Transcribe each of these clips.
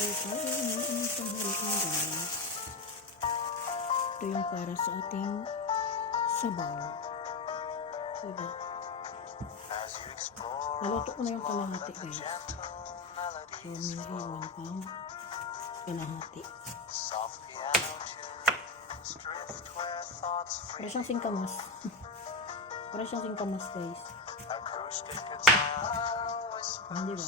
tayo sa inang tanghalian guys. Ito yung para sa ating sabaw. Diba? Naluto ko na yung kalahati guys. So may naiwan pang kalahati. Para siyang singkamas. Para siyang singkamas guys. Diba?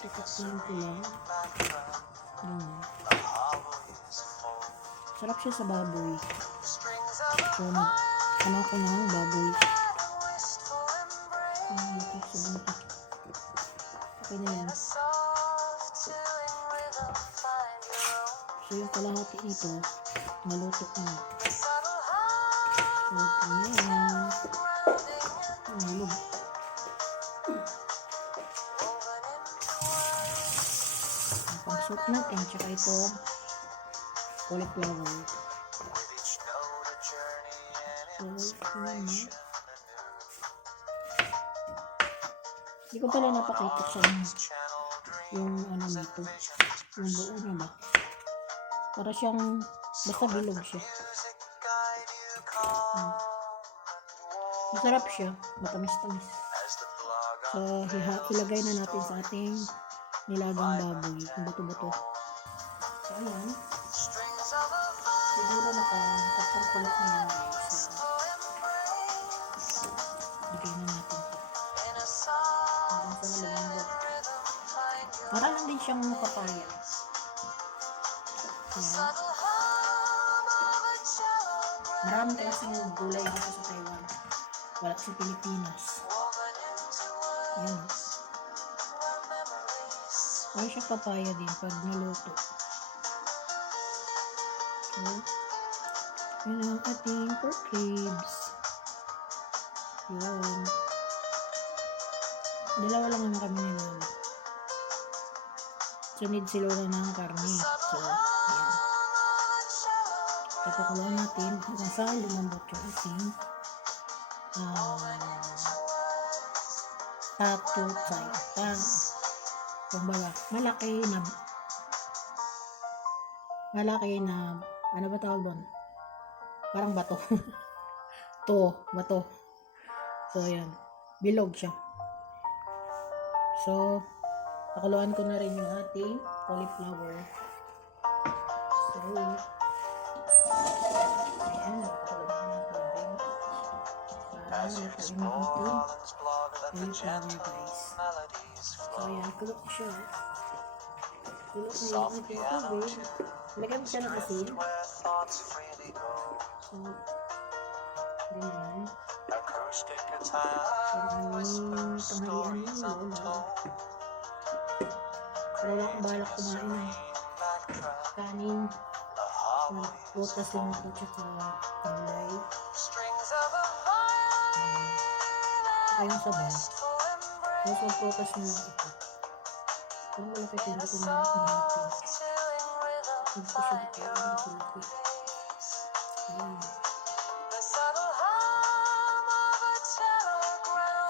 Tikatin ko lang. Sarap siya sa baboy. So, ano ko na ang baboy. Ito, sabon ito. Okay na yan. So, yung kalahati nito, naluto ko na. So, ito na yan. Nalog. Ang soup natin, tsaka ito cauliflower. So, yun na. Hindi ko pala napakita sa yung ano nito, yung buo niya ba. Para siyang, basta bilog siya. Masarap siya, matamis-tamis. So, ilagay na natin sa ating nilagang baboy, yung buto-buto. So, ayan. Siguro nakapagkulot na yan guys. Lagay na natin ito. Hanggang sa lumambot. Para lang din siyang papaya. Ayan. Maraming klaseng gulay dito sa Taiwan. Wala sa Pilipinas. Ayan. Para siya papaya din pag naluto. So, yun ang ating pork ribs. Yun. Dalawa lang naman kami ni Lola. Sunod si Lola ng karne. So, yan. Papakuloan natin hanggang sa lumambot yung ating patutay. Kumbaga, malaki na ano ba tawag doon? Parang bato. Bato. So, ayan. Bilog siya. So, pakuluan ko na rin yung ating cauliflower. So, ayan. Pakuluan natin rin. Para natin yung ating cauliflower guys. So, ayan. Kulok siya. Kulok na yung ating tubig. Lagyan mo siya ng asin. So, ganyan. Tanghalian mo, Lola. Wala akong balak kumain ng kanin. Putas lang ako tsaka gulay. Saka yung sabaw. Tapos magputas na lang ito. Kung malapit yung ito na natin. Hindi ko siya dito. Hindi ko lapit. Ayan.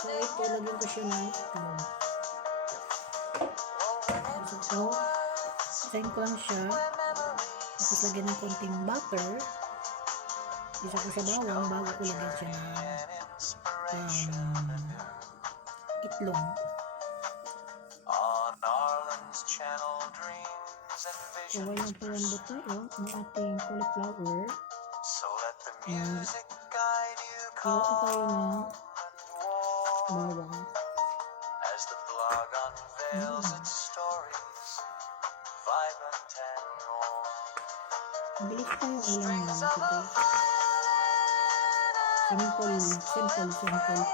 So, ito, lagyan ko siya ng itlog. So, ito, sign ko lang siya. Tapos, lagyan ng konting butter. Isa ko sa bawang bago ko lagyan siya ng itlog. So, walang palambot tayo ng ating cauliflower. Iwan tayo ng bawang. Bilis tayo alam naman today. Simple cooking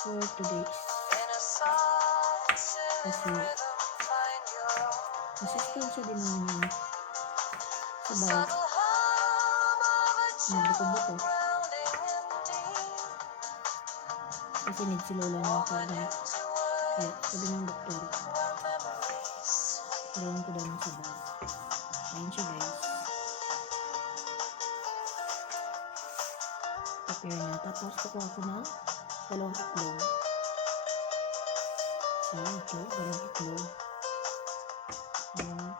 for today. Kasi masustansya din naman yung sabaw na buto-buto. Kasi need si Lola ng karne. Kaya sabi ng doktor, gawin ko daw ng sabaw. Ayun siya guys. Prepare na. Tapos kukuha ko na dalawang itlog. isa. Ito, ganun itlog. Ayan.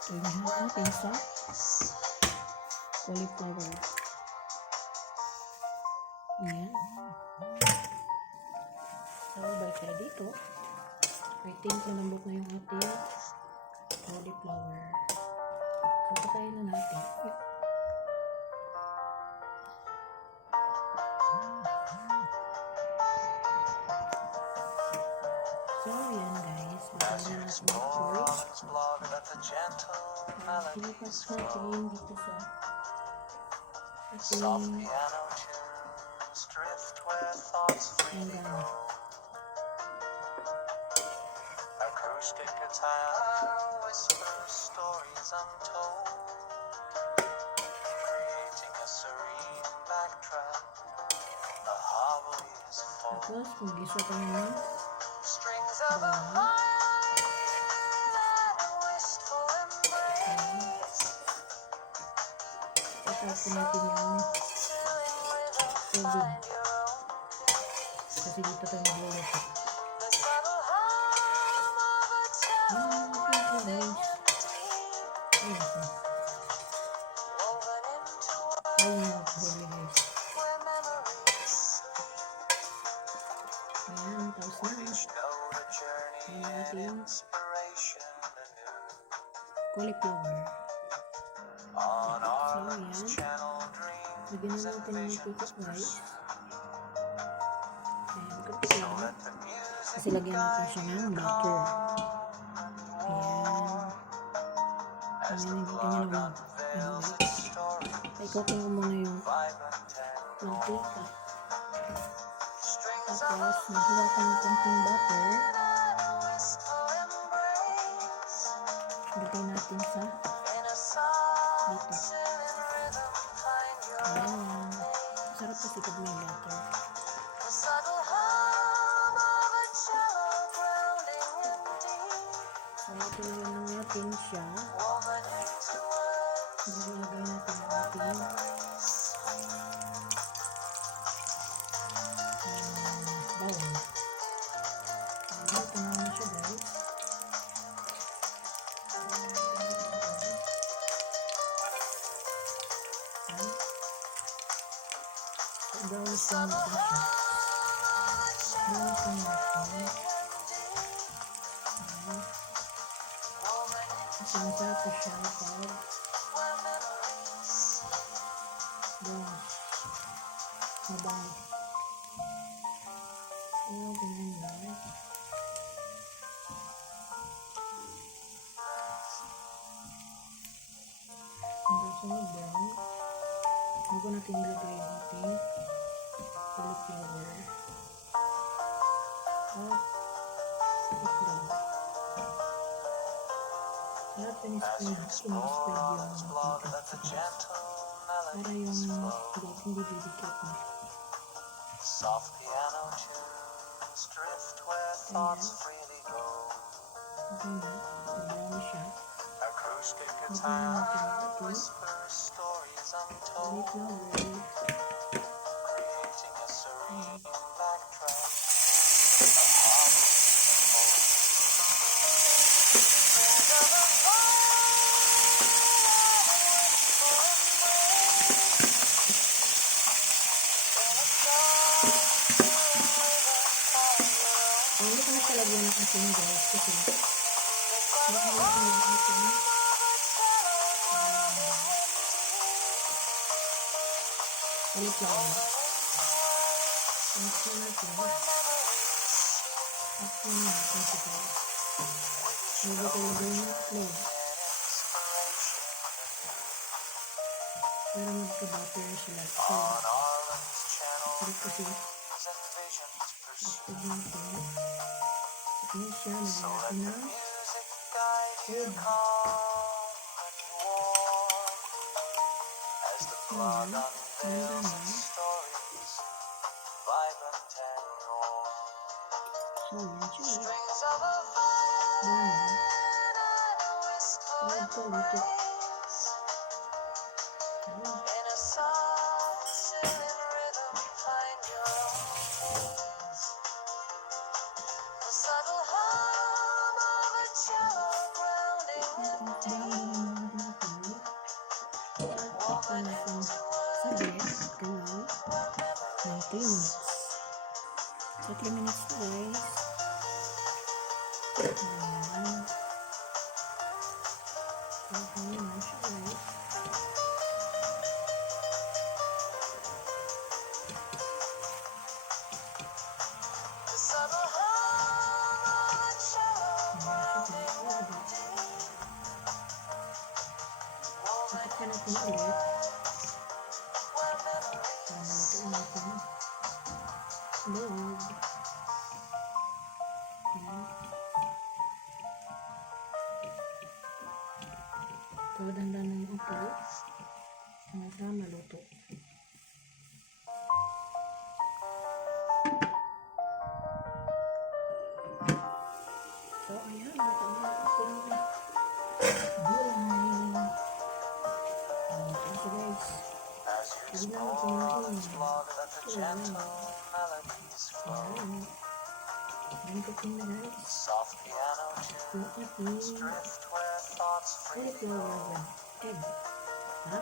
Ito yung natin sa cauliflower. Ayan. So, balik tayo dito. I think malambot na yung ating cauliflower. So, patayin na natin. So, yan guys. Patayin na natin yung pork. Pilipas natin dito sa ating hanggang. Acoustic guitar whispers stories untold, creating a serene backdrop. The harmony is full. Tapos, mag-gisa pa naman. Strings of a violin and a wistful embrace. Tapos natin yung tubig. Kasi dito tayo magluluto. The subtle hum of a cello grounding in deep, Ayan. woven into Ayun yung huli guys. where memories sleep. Ayan, tapos na. Each note a journey Ayan and natin inspiration anew. cauliflower. On So, Arlen's ayan. channel, dreams Lagyan na and natin ng visions ticket guys. pursue. Ayan, kapit lang. Let the music Kasi lagyan natin siya ng butter. Ayan. as Ayan, the hindi kanya plug naman. unveils Ano its story, ay, cooking ko muna yung vibrant and mantika. strings of Tapos, maghiwa ko ng konting butter. a wistful embrace. Lagay natin sa In a soft, dito. silent rhythm, find your Ayan. Sarap kasi pag may butter. the subtle hum of a cello grounding in deep, So, ito na lang natin siya. woven into words. Ilagay natin ang ating bowl. Ito na siya guys. Ayan. Brownish lang natin siya. Brownish lang natin. Ayan. Kasi masarap po siya pag brownish. Mabango. Ayan, ganyan guys. Hanggang sa mag-brown. Bago natin ilagay yung ating cauliflower. At itlog. Sarap in-spread yung Blood, mantika let sa the taas. gentle Para melodies yung flow. itlog hindi didikit na. Soft piano tunes drift where thoughts freely go. Okay na. Nag-brown siya. Acoustic Lagyan na guitar natin ito. whispers stories untold, Cauliflower. creating a serene backdrop. The harmony is full. Strings of a violin and a wistful embrace. In a soft, silent rhythm, find your own. So, hindi ko na siya lagyan ng asin guys kasi The hindi subtle ko na hum yung asin. of a cello grounding in deep, Cauliflower. woven into words Mix na natin. where memories Mix na natin siya guys. Bago ko lagay yung itlog. Para magka-butter na sila. So, On Arlen's channel, sarap kasi dreams and visions pursue. itlog natin. At yun siya, So naglalaki let na. the music guide you Food. calm and warm as the plug Ayan. unveils Ganda its na. stories, vibrant and warm. So, yan siya. Strings of a Yan na. violin and a wistful Ayan po, luto. embrace. In a soft, silent rhythm, find your own ease. The subtle hum of a cello grounding in deep. Woven into words from memories. So 3 minutes na guys. Ayan. Okay naman siya guys. The subtle hum of a cello grounding in deep. Woven Tatak ka natin into ulit. words where Para memories malutuin natin. Log. Ayan. Pagdanda na yung ito. Hanggang maluto. So, ayan. Luto na yung ating gulay. Ayan siya guys. as you Hindi na explore kumain. this blog, let the Ayan. gentle melodies flow. Ayan. Ayan ko na guys. Soft piano Yung tunes ating drift where thoughts freely cauliflower roam. egg. Ha?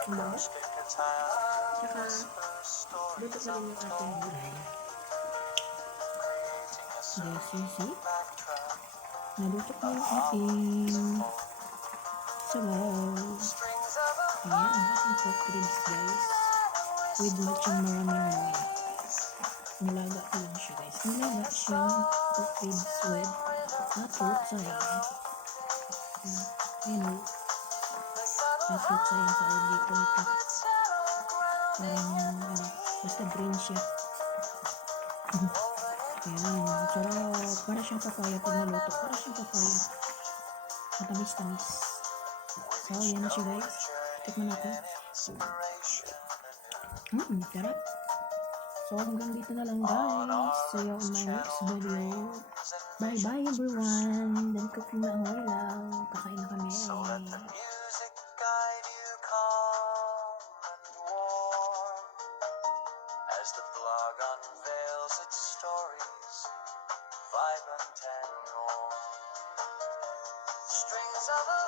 Acoustic guitar Saka, whispers luto stories na rin yung ating untold, gulay. creating a Yes, serene see? backtrack. Naluto ko yung ating sabaw. Strings of a Ayan, ang ating pork ribs guys. With matching maraming loy. Nilaga ko lang siya guys. Nilaga siyang pork ribs with natutsay. Ayan o. Natutsay ang tawag dito ito. Parang ano, basta green siya. Ayan, sarap. Para siyang papaya pag naluto. Para siyang papaya. Matamis-tamis. So, yan na siya guys. Tikman natin. Sarap. So, hanggang dito na lang guys. See you on my next video. Bye-bye everyone. Then cooking na ang lang. Kakain na kami. So let the music guide you calm and warm as the blog unveils its stories, vibrant and warm. Strings of a